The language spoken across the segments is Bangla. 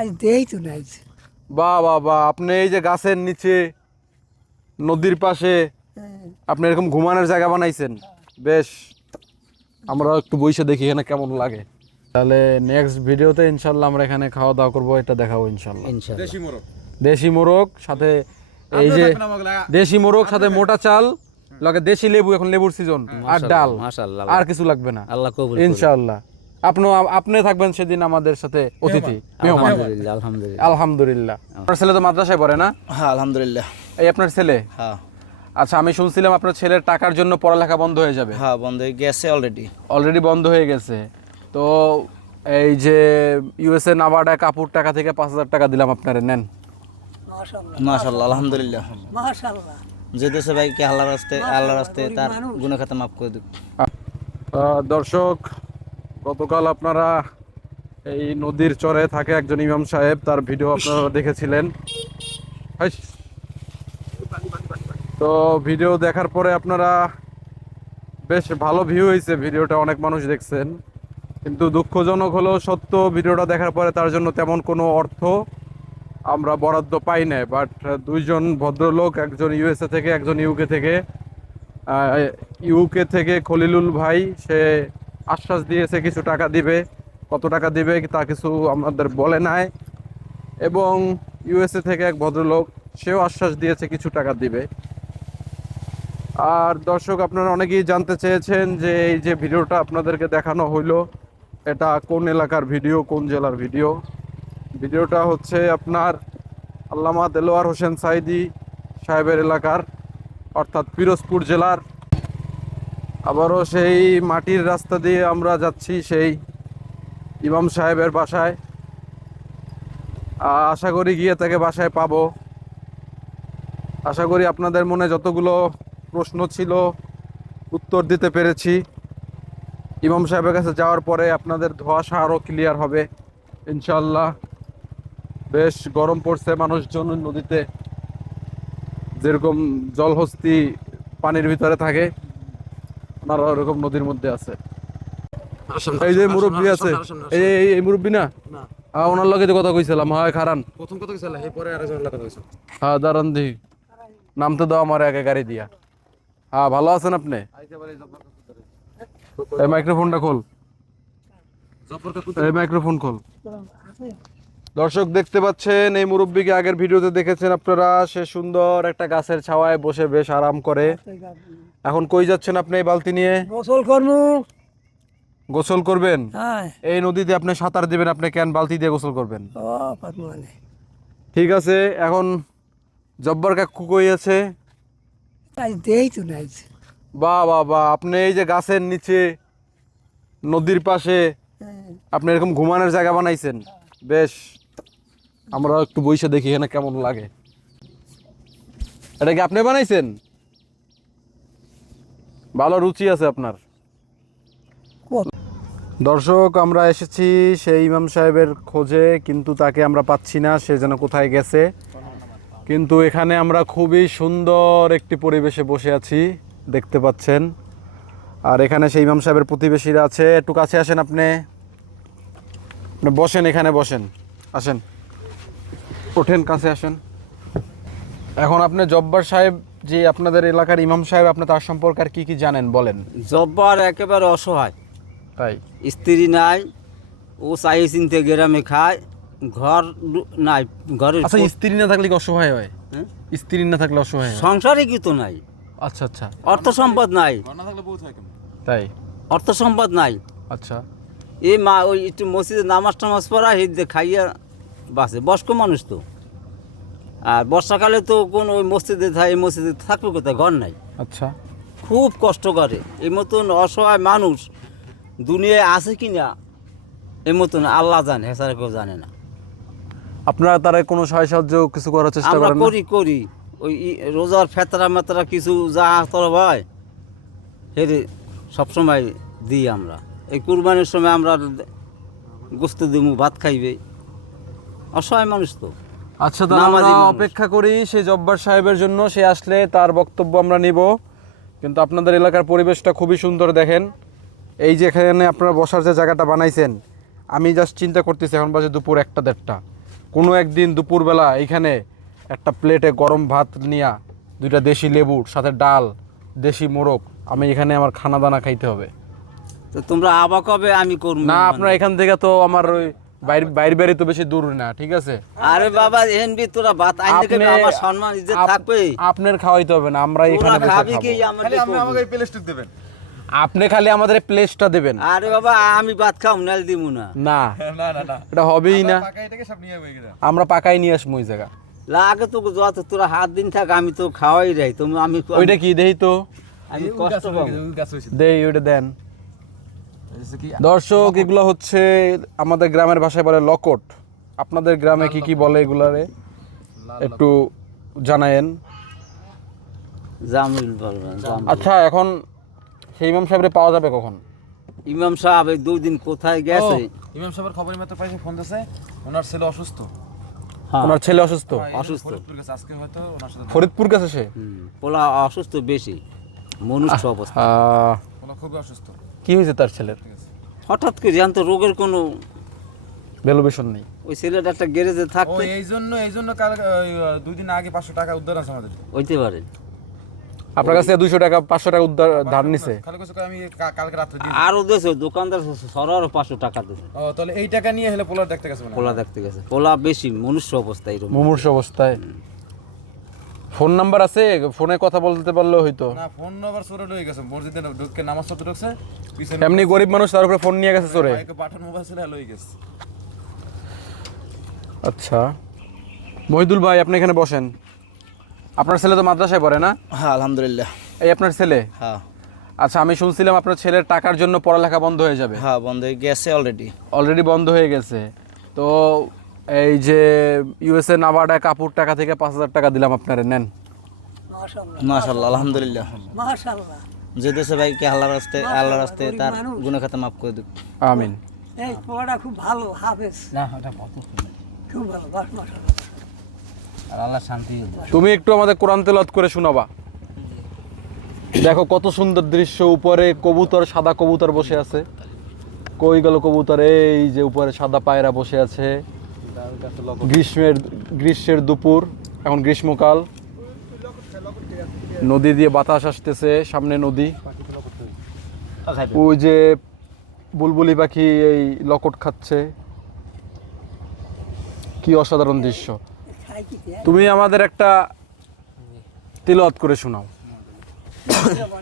আজ দেই তো নাই। বাহ বাহ বাহ আপনি এই যে গাছের নিচে নদীর পাশে আপনি এরকম ঘুমানোর জায়গা বানাইছেন বেশ আমরা একটু বইসে দেখি এখানে কেমন লাগে। তাহলে নেক্সট ভিডিওতে ইনশাল্লাহ আমরা এখানে খাওয়া দাওয়া করব এটা দেখাবো ইনশাল্লাহ। দেশি মোরগ। সাথে এই যে দেশি মোরগ সাথে মোটা চাল লাগে দেশি লেবু এখন লেবুর সিজন আর ডাল আর কিছু লাগবে না। আল্লাহ কবুল ইনশাআল্লাহ আপনি আপনি থাকবেন সেদিন আমাদের সাথে অতিথি। মেহমান। আলহামদুলিল্লাহ। আলহামদুলিল্লাহ। আপনার ছেলে তো মাদ্রাসায় পড়ে না? হ্যাঁ আলহামদুলিল্লাহ। এই আপনার ছেলে? হ্যাঁ। আচ্ছা আমি শুনছিলাম আপনার ছেলের টাকার জন্য পড়ালেখা বন্ধ হয়ে যাবে। হ্যাঁ বন্ধ হয়ে গেছে অলরেডি অলরেডি বন্ধ হয়ে গেছে। তো এই যে ইউএসএ নাবার্ডা কাপুর টাকা থেকে পাঁচ হাজার টাকা দিলাম আপনারা নেন। মাশাল্লাহ আলহামদুলিল্লাহ। মাশাআল্লাহ। যে দেশে ভাইকে আল্লাহর রাস্তে আল্লাহর রাস্তে তার গুণা খাতা মাফ করে দিক। দর্শক গতকাল আপনারা এই নদীর চরে থাকে একজন ইমাম সাহেব, তার ভিডিও আপনারা দেখেছিলেন। তো ভিডিও দেখার পরে আপনারা বেশ ভালো ভিউ হয়েছে ভিডিওটা, অনেক মানুষ দেখছেন। কিন্তু দুঃখজনক হলেও সত্য ভিডিওটা দেখার পরে তার জন্য তেমন কোনো অর্থ আমরা বরাদ্দ পাই না বাট দুইজন ভদ্রলোক, একজন ইউএসএ থেকে, একজন ইউকে থেকে ইউকে থেকে খলিলুল ভাই, সে আশ্বাস দিয়েছে কিছু টাকা দিবে, কত টাকা দিবে তা কিছু আমাদের বলে নাই। এবং ইউএসএ থেকে এক ভদ্রলোক, সেও আশ্বাস দিয়েছে কিছু টাকা দিবে। আর দর্শক, আপনারা অনেকেই জানতে চেয়েছেন যে এই যে ভিডিওটা আপনাদেরকে দেখানো হইল, এটা কোন এলাকার ভিডিও, কোন জেলার ভিডিও? ভিডিওটা হচ্ছে আপনার আল্লামা দেলোয়ার হোসেন সাইদি সাহেবের এলাকার, অর্থাৎ পিরোজপুর জেলার আবারও সেই মাটির রাস্তা দিয়ে আমরা যাচ্ছি সেই ইমাম সাহেবের বাসায়। আশা করি গিয়ে তাকে বাসায় পাবো। আশা করি আপনাদের মনে যতগুলো প্রশ্ন ছিল উত্তর দিতে পেরেছি। ইমাম সাহেবের কাছে যাওয়ার পরে আপনাদের ধোঁয়াশা আরও ক্লিয়ার হবে ইনশাল্লাহ বেশ গরম পড়ছে মানুষজন নদীতে। যেরকম জলহস্তি পানির ভিতরে থাকে। ওনারা ওরকম নদীর মধ্যে আছে। এই যে মুরব্বী আছে। এই এই মুরব্বী না? হ্যাঁ ওনার লগে যে কথা কইছিলাম হয় খারান। প্রথম কথা কইছিল এই পরে আরেকজন কথা কইছো হ্যাঁ দাঁড়ান দি। নামতে দাও আমার একে গাড়ি দিয়া। হ্যাঁ ভালো আছেন আপনি? এই মাইক্রোফোনটা খোল। এই মাইক্রোফোন খোল। দর্শক দেখতে পাচ্ছেন এই মুরব্বীকে আগের ভিডিওতে দেখেছেন আপনারা। সে সুন্দর একটা গাছের ছাওয়ায় বসে বেশ আরাম করে। এখন কই যাচ্ছেন আপনি এই বালতি নিয়ে? গোসল করমু গোসল করবেন? হ্যাঁ। এই নদীতে আপনি সাঁতার দিবেন আপনি কেন বালতি দিয়ে গোসল করবেন? ঠিক আছে এখন জব্বার কাকু কই আছে? বাহ বাহ বাহ আপনি এই যে গাছের নিচে নদীর পাশে আপনি এরকম ঘুমানোর জায়গা বানাইছেন বেশ। আমরা একটু বইসে দেখি এখানে কেমন লাগে। এটা কি আপনি বানাইছেন? ভালো রুচি আছে আপনার। দর্শক, আমরা এসেছি সেই ইমাম সাহেবের খোঁজে, কিন্তু তাকে আমরা পাচ্ছি না, সে যেন কোথায় গেছে। কিন্তু এখানে আমরা খুবই সুন্দর একটি পরিবেশে বসে আছি, দেখতে পাচ্ছেন। আর এখানে সেই ইমাম সাহেবের প্রতিবেশীরা আছে। একটু কাছে আসেন আপনি। বসেন এখানে, বসেন। আসেন। ওঠেন কাছে আসেন। এখন আপনি জব্বার সাহেব যে আপনাদের এলাকার ইমাম সাহেব আপনি তার সম্পর্কে আর কি কি জানেন বলেন। জব্বার একেবারে অসহায়। তাই? স্ত্রী নাই ও চাই চিনতে গ্রামে খায় ঘর নাই ঘরের আচ্ছা স্ত্রী না থাকলে কি অসহায় হয়? হ্যাঁ? স্ত্রী না থাকলে অসহায় হয়? সংসারে কি তো নাই। আচ্ছা আচ্ছা। অর্থ সম্পদ নাই। তাই? অর্থ সম্পদ নাই। আচ্ছা। এই মা ওই একটু মসজিদে নামাজ টামাজ পড়া হিদে খাইয়া বাসে বয়স্ক মানুষ তো। আর বর্ষাকালে তো কোন ওই মসজিদে থাকে মসজিদে থাকবে কোথায়? ঘর নাই। আচ্ছা। খুব কষ্ট করে। এই মতন অসহায় মানুষ দুনিয়ায় আছে কি না এই মতন আল্লাহ জানে হেসারা কেউ জানে না। আপনারা তারা কোনো সহায় সাহায্য কিছু করার চেষ্টা আমরা করেন না? করি করি। ওই ই- রোজার ফেতরা মেতরা কিছু যা তর হয় হেরে সবসময় দিই আমরা। এই কুরবানির সময় আমরা গোস্ত দিমু ভাত খাইবে। অসহায় মানুষ তো। আচ্ছা তাহলে আমরা নামাজি অপেক্ষা করি সেই জব্বার সাহেবের জন্য সে আসলে তার বক্তব্য আমরা নিব। কিন্তু আপনাদের এলাকার পরিবেশটা খুবই সুন্দর দেখেন। এই যে এখানে আপনারা বসার যে জায়গাটা বানাইছেন আমি জাস্ট চিন্তা করতেছি এখন বাজে দুপুর একটা দেড়টা। কোনো একদিন দুপুরবেলা এইখানে একটা প্লেটে গরম ভাত নিয়া দুইটা দেশি লেবুর সাথে ডাল দেশি মোরগ আমি এখানে আমার খানা দানা খাইতে হবে। তো তোমরা আবার কবে আমি করব? না আপনার এখান থেকে তো আমার ওই বাইরে বাইরে তো বেশি দূর না ঠিক আছে? আরে বাবা এনবি তোরা আইনে আপনি- আমার সম্মান ইজ্জত থাকবে। আপনার খাওয়াইতে হবে না আমরা এখানে বসে খাবি কি আমাকে দেবেন। আপনি খালি আমাদের প্লেসটা দেবেন। আরে বাবা আমি ভাত খাম নাল দিমু না। না। না না এটা হবেই না। আমরা পাকাই নিয়ে আসব ওই জায়গা। লাগে তো যত তোরা হাত দিন থাক আমি তো খাওয়াই রাই তুমি আমি ওইটা কি দেই তো? আমি কষ্ট পাবো। দেই ওইটা দেন। দর্শক এগুলো হচ্ছে আমাদের গ্রামের ভাষায় বলে লকট আপনাদের গ্রামে কি কি বলে এগুলারে? একটু জানায়েন। জামিল বলবেন আচ্ছা এখন সেই ইমাম সাহেবরে পাওয়া যাবে কখন? ইমাম সাহেব এই দুই দিন কোথায় গেছে? ইমাম সাহেবের খবর মাত্র পাইছে ফোন দিছে ওনার ছেলে অসুস্থ। হ্যাঁ। ওনার ছেলে অসুস্থ? হ্যাঁ, অসুস্থ। ফরিদপুর গেছে আজকে হয়তো ওনার সাথে ফরিদপুর গেছে সে? পোলা অসুস্থ বেশি মনুষ্য অবস্থা। ওনা খুবই অসুস্থ। কি হয়েছে তার ছেলের? হঠাৎ করে জানতো রোগের কোনো ভ্যালুবেশন নেই। ওই ছেলেটা একটা গ্যারেজে ও থাকতে এই জন্য এই জন্য কাল ওই, আহ, দুই দিন আগে পাঁচশো টাকা উদ্ধার আছে আমাদের। হইতে পারে। আপনার কাছে দুইশো টাকা পাঁচশো টাকা উদ্ধার ধার নিছে? খালি কিছু আমি কা- কালকে রাত্রে দিয়ে আরও দেশে দোকানদার সরারও পাঁচশো টাকা দিয়েছে ও তাহলে এই টাকা নিয়ে হলে পোলার দেখতে গেছে মনে হয়। পোলা দেখতে গেছে। পোলা বেশি মনুষ্য অবস্থায় এরকম। মুমূর্ষ অবস্থায়। ফোন নাম্বার আছে? ফোনে কথা বলতে পারলেও হয়তো না ফোন নাম্বার সরে লয়ে গেছে মসজিদে ঢুকে নামাজ পড়তে ঢুকছে পিছনে এমনি গরিব মানুষ তার উপরে ফোন নিয়ে গেছে চোরে। বাটন মোবাইল ছিল লয়ে গেছে। আচ্ছা। মহিদুল ভাই আপনি এখানে বসেন। আপনার ছেলে তো মাদ্রাসায় পড়ে না? হ্যাঁ আলহামদুলিল্লাহ। এই আপনার ছেলে? হ্যাঁ। আচ্ছা আমি শুনছিলাম আপনার ছেলের টাকার জন্য পড়ালেখা বন্ধ হয়ে যাবে। হ্যাঁ বন্ধ হয়ে গেছে অলরেডি অলরেডি বন্ধ হয়ে গেছে। তো এই যে ইউএসএ নাবার্ডা কাপুর টাকা থেকে পাঁচ হাজার টাকা দিলাম আপনারা নেন। মাশাল্লাহ মাশাল্লাহ আলহামদুলিল্লাহ। মাশাল্লাহ যে দেশে ভাইকে আল্লাহর রাস্তে আল্লাহর রাস্তে তার গুণা খাতা মাফ করে দিক। আমিন। এই পড়াটা খুব ভালো হাফেজ। না ওটা কত? খুব ভালো মাশাল্লাহ আর আল্লাহ শান্তি তুমি একটু আমাদের কোরআন তেলাওয়াত করে শোনাবা। দেখো কত সুন্দর দৃশ্য উপরে কবুতর সাদা কবুতর বসে আছে। কই গেল কবুতর? এই যে উপরে সাদা পায়রা বসে আছে। গ্রীষ্মের গ্রীষ্মের দুপুর এখন গ্রীষ্মকাল নদী দিয়ে বাতাস আসতেছে সামনে নদী ওই যে বুলবুলি পাখি এই লকট খাচ্ছে কি অসাধারণ দৃশ্য? তুমি আমাদের একটা তিলওয়াত করে শোনাও শুরু।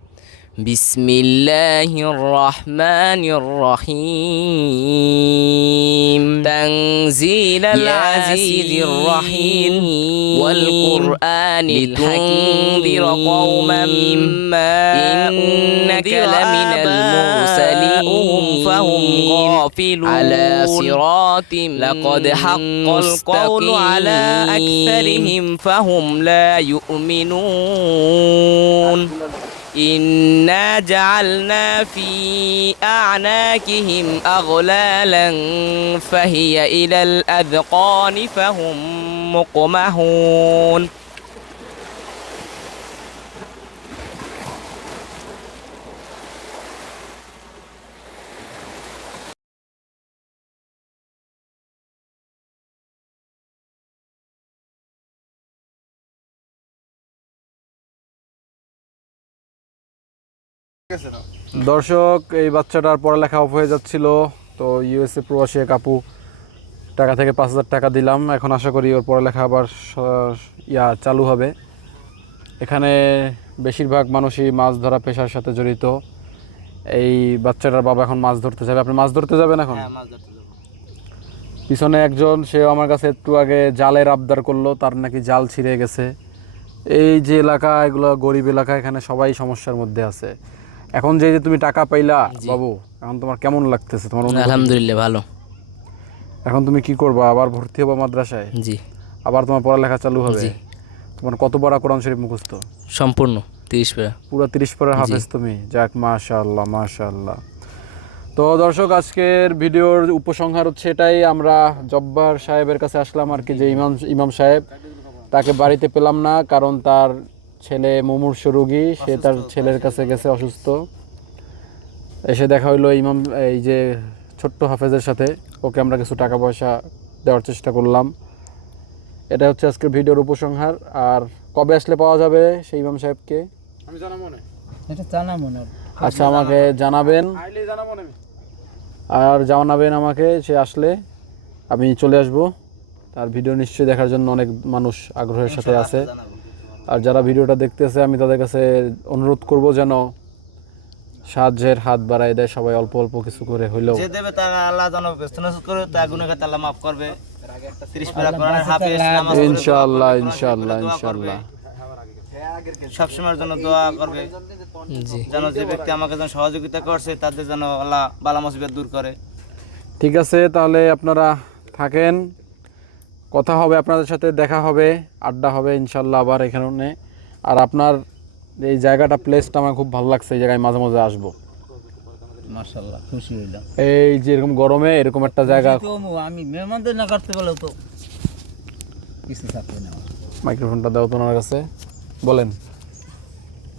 بسم الله الرحمن الرحيم تنزيل العزيز الرحيم. والقرآن لتنذر قوما ما إنك لمن المرسلين. فهم غافلون. على صراط لقد حق القول على أكثرهم فهم لا يؤمنون. إنا جعلنا في أعناقهم أغلالا فهي إلى الأذقان فهم مقمحون. দর্শক এই বাচ্চাটার পড়ালেখা অফ হয়ে যাচ্ছিল। তো ইউএসএ প্রবাসী এক আপু টাকা থেকে পাঁচ হাজার টাকা দিলাম। এখন আশা করি ওর পড়ালেখা আবার ইয়া চালু হবে। এখানে বেশিরভাগ মানুষই মাছ ধরা পেশার সাথে জড়িত। এই বাচ্চাটার বাবা এখন মাছ ধরতে যাবে। আপনি মাছ ধরতে যাবেন এখন? হ্যাঁ পিছনে একজন সেও আমার কাছে একটু আগে জালের আবদার করল। তার নাকি জাল ছিঁড়ে গেছে। এই যে এলাকা এগুলো গরিব এলাকা এখানে সবাই সমস্যার মধ্যে আছে। এখন যে তুমি টাকা পাইলা বাবু এখন তোমার কেমন লাগতেছে? তোমার আলহামদুলিল্লাহ ভালো। এখন তুমি কি করবা? আবার ভর্তি হবা মাদ্রাসায়? জি। আবার তোমার পড়ালেখা চালু হবে। তোমার কত বড় কোরআন শরীফ মুখস্থ? সম্পূর্ণ তিরিশ পেরা পুরো তিরিশ পরের হাফেজ তুমি? যাক মাশাআল্লাহ মাশাআল্লাহ। তো দর্শক আজকের ভিডিওর উপসংহার হচ্ছে এটাই। আমরা জব্বার সাহেবের কাছে আসলাম আর কি যে ইমাম ইমাম সাহেব তাকে বাড়িতে পেলাম না কারণ তার ছেলে মুমূর্ষ রোগী সে তার ছেলের কাছে গেছে অসুস্থ। এসে দেখা হইল ইমাম এই যে ছোট্ট হাফেজের সাথে ওকে আমরা কিছু টাকা পয়সা দেওয়ার চেষ্টা করলাম। এটা হচ্ছে আজকের ভিডিওর উপসংহার। আর কবে আসলে পাওয়া যাবে সেই ইমাম সাহেবকে? আমি জানাব না। এটা জানা মনে আচ্ছা আমাকে জানাবেন। আর জানাবেন আমাকে সে আসলে। আমি চলে আসব। তার ভিডিও নিশ্চয়ই দেখার জন্য অনেক মানুষ আগ্রহের সাথে আছে। আর যারা ভিডিওটা দেখতেছে আমি তাদের কাছে অনুরোধ করব যেন সাহায্যের হাত বাড়ায় দেয় সবাই অল্প অল্প কিছু করে হইলেও যে দেবে তারা আল্লাহ যেন ব্যস্ত করে তা গুণাকে তাল্লাহ মাফ করবে। তিরিশ পারা কোরআনের হাফেজ নামাজ ইনশাআল্লাহ ইনশাআল্লাহ ইনশাআল্লাহ। সবসময়ের জন্য দোয়া করবে। যেন যে ব্যক্তি আমাকে যেন সহযোগিতা করছে তাদের যেন আল্লাহ বালা মুসিবত দূর করে। ঠিক আছে তাহলে আপনারা থাকেন। কথা হবে আপনাদের সাথে দেখা হবে আড্ডা হবে ইনশাল্লাহ আবার এখানে। আর আপনার এই জায়গাটা প্লেসটা আমার খুব ভালো লাগছে এই জায়গায় মাঝে মাঝে আসব। মার্শাল্লাহ খুশি হইলাম। এই যে এরকম গরমে এরকম একটা জায়গা আমি মেহমানদের না করতে বলে তো। কিছু থাকবে না মাইক্রোফোনটা দাও তো ওনার কাছে। বলেন।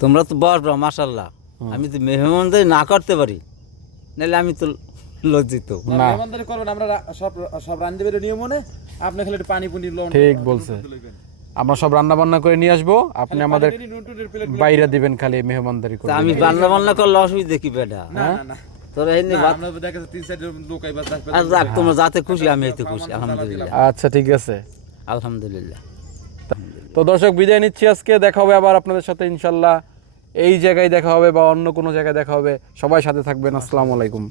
তোমরা তো বসবা মাসাল্লাহ আমি তো মেহমানদের না করতে পারি। নাহলে আমি তো লজ্জিত। না। মেহমানদারি করবেন আমরা সব সব রান্ধতে বেরো নিয়ম মনে? আপনি খালি একটু পানি পুনি লবণ ঠিক বলছে। আমরা সব রান্না বান্না করে নিয়ে আসব। আপনি আমাদের বাইরে দিবেন খালি মেহমানদারি করে আমি বান্না বান্না করলে অসুবিধা কি বেটা না না খুশি আলহামদুলিল্লাহ। আচ্ছা ঠিক আছে। আলহামদুলিল্লাহ। তো দর্শক বিদায় নিচ্ছি আজকে। দেখা হবে আবার আপনাদের সাথে ইনশাল্লাহ। এই জায়গায় দেখা হবে বা অন্য কোনো জায়গায় দেখা হবে। সবাই সাথে থাকবেন। আসসালামু আলাইকুম।